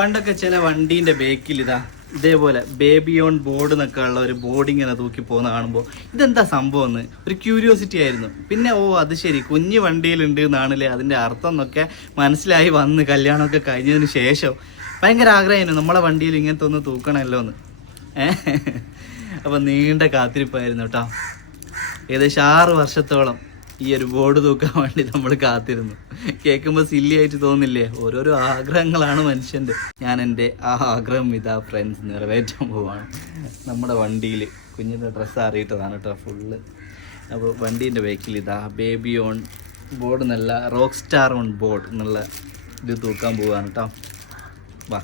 പണ്ടൊക്കെ ചില വണ്ടീൻ്റെ ബേക്കിൽ ഇതേപോലെ ബേബി ഓൺ ബോർഡ് എന്നൊക്കെ ഉള്ള ഒരു ബോർഡ് ഇങ്ങനെ തൂക്കി പോകുന്ന കാണുമ്പോൾ ഇതെന്താ സംഭവം എന്ന് ഒരു ക്യൂരിയോസിറ്റി ആയിരുന്നു. പിന്നെ അത് ശരി കുഞ്ഞ് വണ്ടിയിലുണ്ട് എന്നാണല്ലേ അതിൻ്റെ അർത്ഥം എന്നൊക്കെ മനസ്സിലായി വന്ന് കല്യാണമൊക്കെ കഴിഞ്ഞതിന് ശേഷം ഭയങ്കര ആഗ്രഹമായിരുന്നു നമ്മളെ വണ്ടിയിൽ ഇങ്ങനത്തെ ഒന്ന് തൂക്കണമല്ലോ എന്ന്. അപ്പം നീണ്ട കാത്തിരിപ്പായിരുന്നു കേട്ടോ. ഏകദേശം 6 വർഷത്തോളം ഈ ഒരു ബോർഡ് തൂക്കാൻ വേണ്ടി നമ്മൾ കാത്തിരുന്നു. കേൾക്കുമ്പോൾ സില്ലി ആയിട്ട് തോന്നില്ലേ? ഓരോരോ ആഗ്രഹങ്ങളാണ് മനുഷ്യൻ്റെ. ഞാൻ എൻ്റെ ആ ആഗ്രഹം ഫ്രണ്ട്സ് നിറവേറ്റാൻ പോവാണ്. നമ്മുടെ വണ്ടിയിൽ കുഞ്ഞിൻ്റെ ഡ്രസ്സ് അറിയിട്ടതാണ് കേട്ടോ ഫുള്ള്. അപ്പോൾ വണ്ടീൻ്റെ ബേക്കിൽ ബേബി ഓൺ ബോർഡ് എന്നല്ല റോക്ക് സ്റ്റാർ ഓൺ ബോർഡ് എന്നുള്ള ഇത് തൂക്കാൻ പോവാണ് കേട്ടോ. വാ.